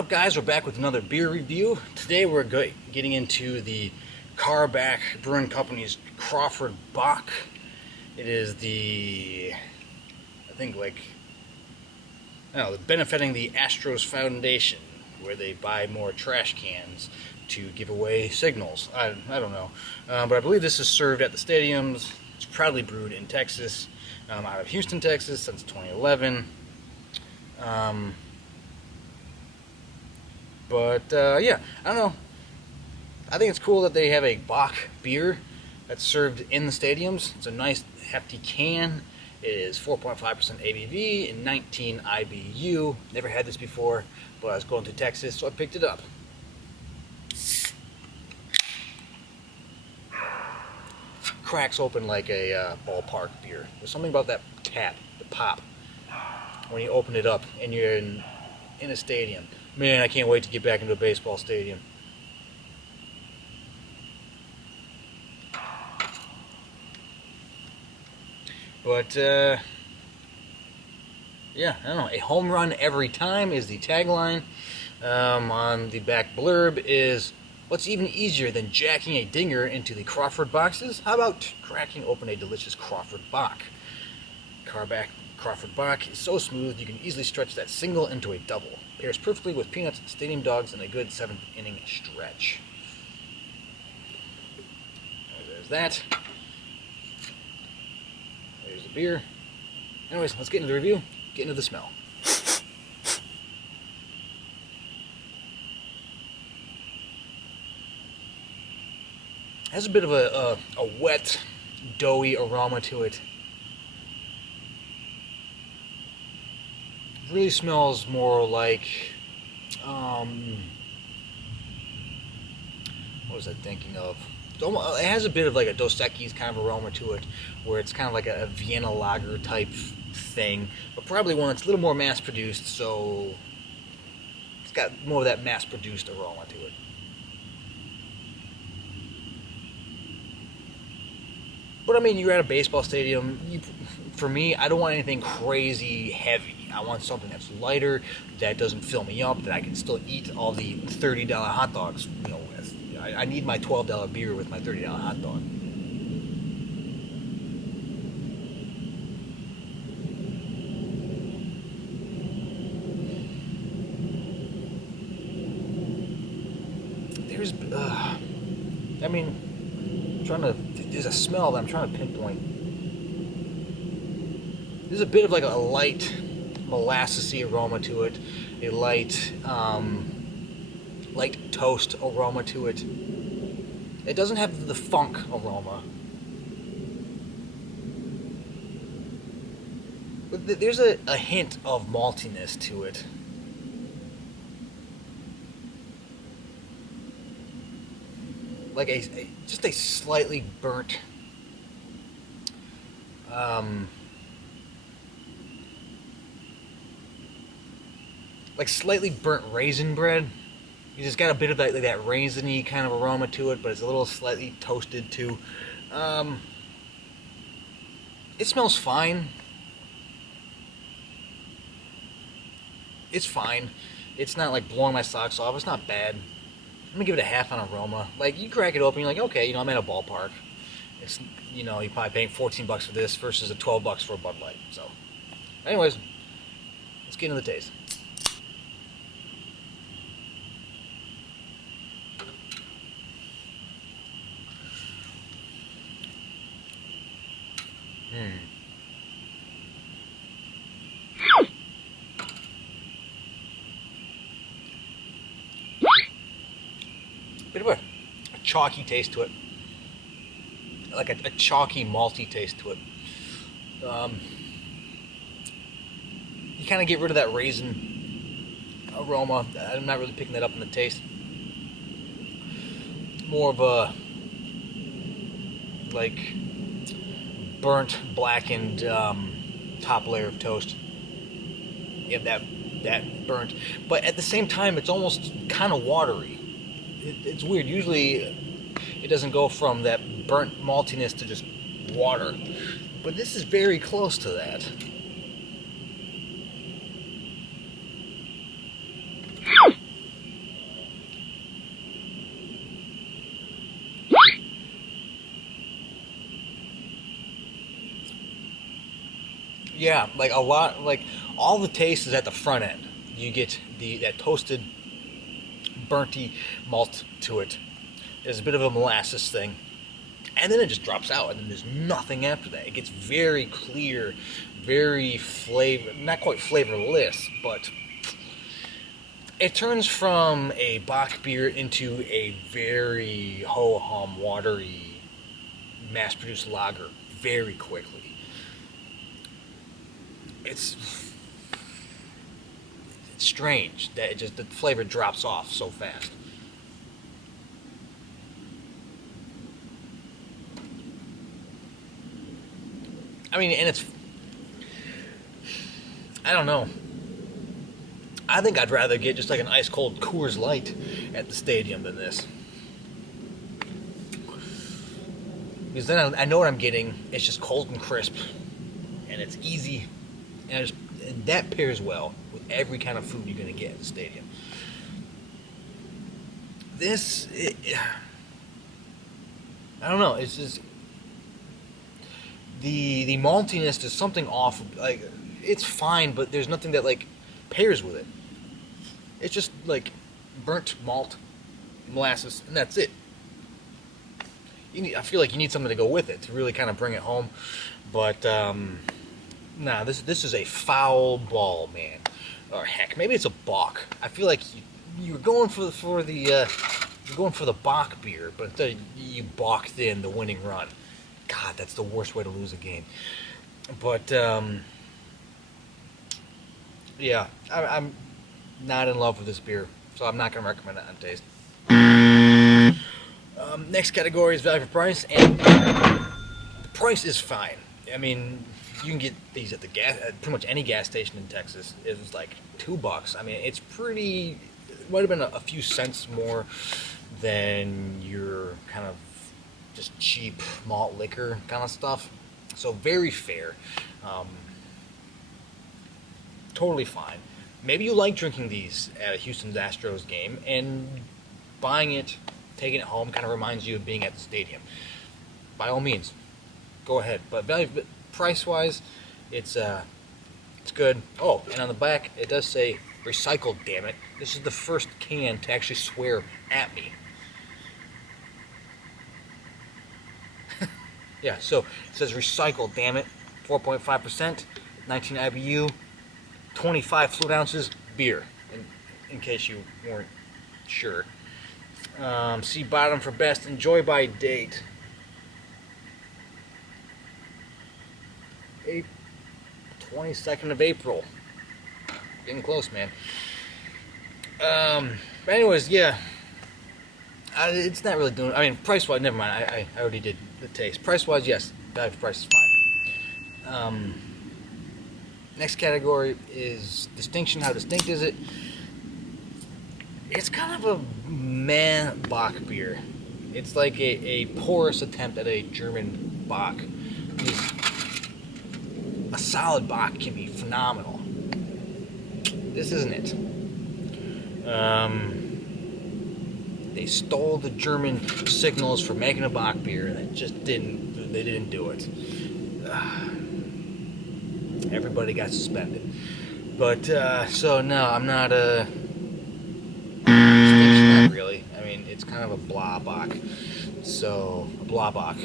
up, guys? We're back with another beer review. Today we're getting into the Karabach Brewing Company's Crawford Boch. It is the, benefiting the Astros Foundation, where they buy more trash cans to give away signals. I don't know. But I believe this is served at the stadiums. It's proudly brewed in Texas, out of Houston, Texas, since 2011. Yeah, I don't know. I think it's cool that they have a Boch beer that's served in the stadiums. It's a nice, hefty can. It is 4.5% ABV and 19 IBU. Never had this before, but I was going to Texas, so I picked it up. Cracks open like a ballpark beer. There's something about that tap, the pop, when you open it up and you're in a stadium. Man, I can't wait to get back into a baseball stadium. But, yeah, I don't know. A home run every time is the tagline. On the back blurb is, what's even easier than jacking a dinger into the Crawford boxes? How about cracking open a delicious Crawford Boch? Karabach Crawford Boch is so smooth you can easily stretch that single into a double. Pairs perfectly with peanuts, stadium dogs, and a good 7th-inning stretch. There's that. There's the beer. Anyways, let's get into the review, get into the smell. It has a bit of a wet, doughy aroma to it. It really smells more like, what was I thinking of? It has a bit of like a Dos Equis kind of aroma to it, where it's kind of like a Vienna lager type thing, but probably one that's a little more mass-produced, so it's got more of that mass-produced aroma to it. But I mean, you're at a baseball stadium. For me, I don't want anything crazy heavy. I want something that's lighter, that doesn't fill me up, that I can still eat all the $30 hot dogs, with. I need my $12 beer with my $30 hot dog. There's a smell that I'm trying to pinpoint. There's a bit of like a light molassesy aroma to it, a light toast aroma to it. It doesn't have the funk aroma. But there's a hint of maltiness to it. Like just a slightly burnt, like slightly burnt raisin bread. You just got a bit of that raisiny kind of aroma to it, but it's a little slightly toasted too. It smells fine. It's fine. It's not like blowing my socks off. It's not bad. I'm gonna give it a half on aroma. Like, you crack it open, you're like, okay, I'm at a ballpark. It's, you're probably paying $14 for this versus a $12 for a Bud Light. So, anyways, let's get into the taste. Bit of a chalky taste to it, like a chalky, malty taste to it. You kind of get rid of that raisin aroma. I'm not really picking that up in the taste. More of a like burnt, blackened top layer of toast. You have that burnt, but at the same time, it's almost kind of watery. It's weird. Usually it doesn't go from that burnt maltiness to just water, but this is very close to that. Yeah, like a lot, like all the taste is at the front end. You get that toasted, burnty malt to it. There's a bit of a molasses thing, and then it just drops out, and then there's nothing after that. It gets very clear, very flavor, not quite flavorless, but it turns from a Bock beer into a very ho-hum, watery, mass-produced lager very quickly. It's strange that the flavor drops off so fast. I mean, and I don't know. I think I'd rather get just like an ice cold Coors Light at the stadium than this. Because then I know what I'm getting. It's just cold and crisp, and it's easy, and that pairs well with every kind of food you're going to get at the stadium. I don't know. It's just the maltiness is something off. Like, it's fine, but there's nothing that like pairs with it. It's just like burnt malt, molasses, and that's it. I feel like you need something to go with it to really kind of bring it home. But nah, this is a foul ball, man. Or heck, maybe it's a Bock. I feel like you were going for the Bock beer, but instead you balked in the winning run. God, that's the worst way to lose a game. But yeah, I'm not in love with this beer, so I'm not going to recommend it on taste. Next category is value for price, and the price is fine. I mean, you can get these at pretty much any gas station in Texas. It was like $2. I mean, it's pretty. It might have been a few cents more than your kind of just cheap malt liquor kind of stuff. So very fair. Totally fine. Maybe you like drinking these at a Houston Astros game, and buying it, taking it home kind of reminds you of being at the stadium. By all means, go ahead. But price-wise, it's good. Oh, and on the back, it does say recycled, damn it. This is the first can to actually swear at me. Yeah, so it says recycled, damn it. 4.5%, 19 IBU, 25 fluid ounces, beer, in case you weren't sure. See bottom for best, enjoy by date. 22nd of April. Getting close, man. But anyways, yeah. It's not really doing. I mean, price-wise, never mind. I already did the taste. Price-wise, yes. Value for price is fine. Next category is distinction. How distinct is it? It's kind of a meh Bock beer. It's like a porous attempt at a German Bock. A solid Bock can be phenomenal. This isn't it. They stole the German signals for making a Bock beer, and they didn't do it. Everybody got suspended. But, so no, I'm not not really. I mean, it's kind of a blah Bock. So, a blah Bock.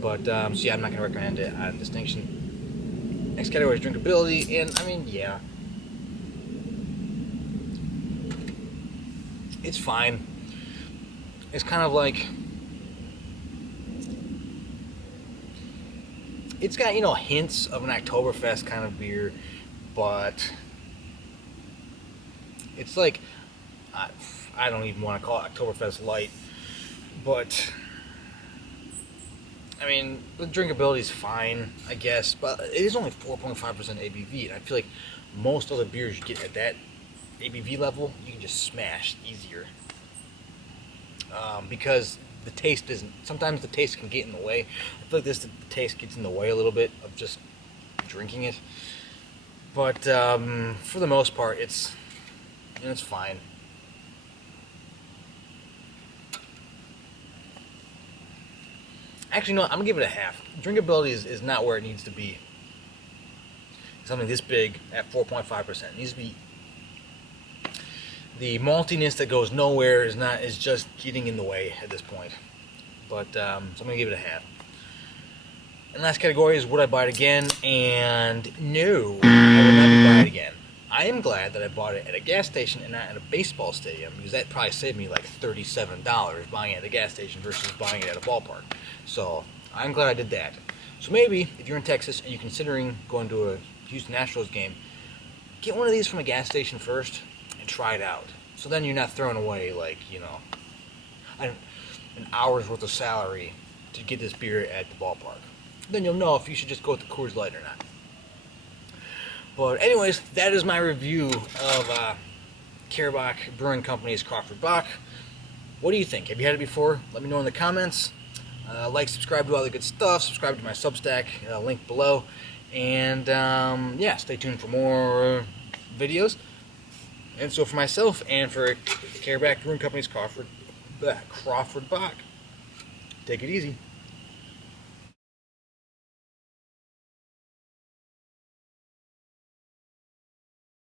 But, so yeah, I'm not going to recommend it on distinction. Next category is drinkability, and I mean, yeah. It's fine. It's kind of like, it's got, hints of an Oktoberfest kind of beer, but it's like, I don't even want to call it Oktoberfest light, but I mean, the drinkability is fine, I guess, but it is only 4.5% ABV, and I feel like most other beers you get at that ABV level, you can just smash easier. Because the taste isn't. Sometimes the taste can get in the way. I feel like the taste gets in the way a little bit of just drinking it. But for the most part, it's fine. Actually, no, I'm gonna give it a half. Drinkability is not where it needs to be. something this big at 4.5%. It needs to be, the maltiness that goes nowhere is just getting in the way at this point. But so I'm gonna give it a half. And last category is would I buy it again? And no, I will not buy it again. I am glad that I bought it at a gas station and not at a baseball stadium, because that probably saved me like $37 buying it at a gas station versus buying it at a ballpark. So I'm glad I did that. So maybe if you're in Texas and you're considering going to a Houston Astros game, get one of these from a gas station first and try it out. So then you're not throwing away, like, you know, an hour's worth of salary to get this beer at the ballpark. Then you'll know if you should just go with the Coors Light or not. But anyways, that is my review of Karabach Brewing Company's Crawford Boch. What do you think? Have you had it before? Let me know in the comments. Like, subscribe to all the good stuff. Subscribe to my Substack, link below. And yeah, stay tuned for more videos. And so for myself and for Karabach Brewing Company's Crawford Boch, take it easy.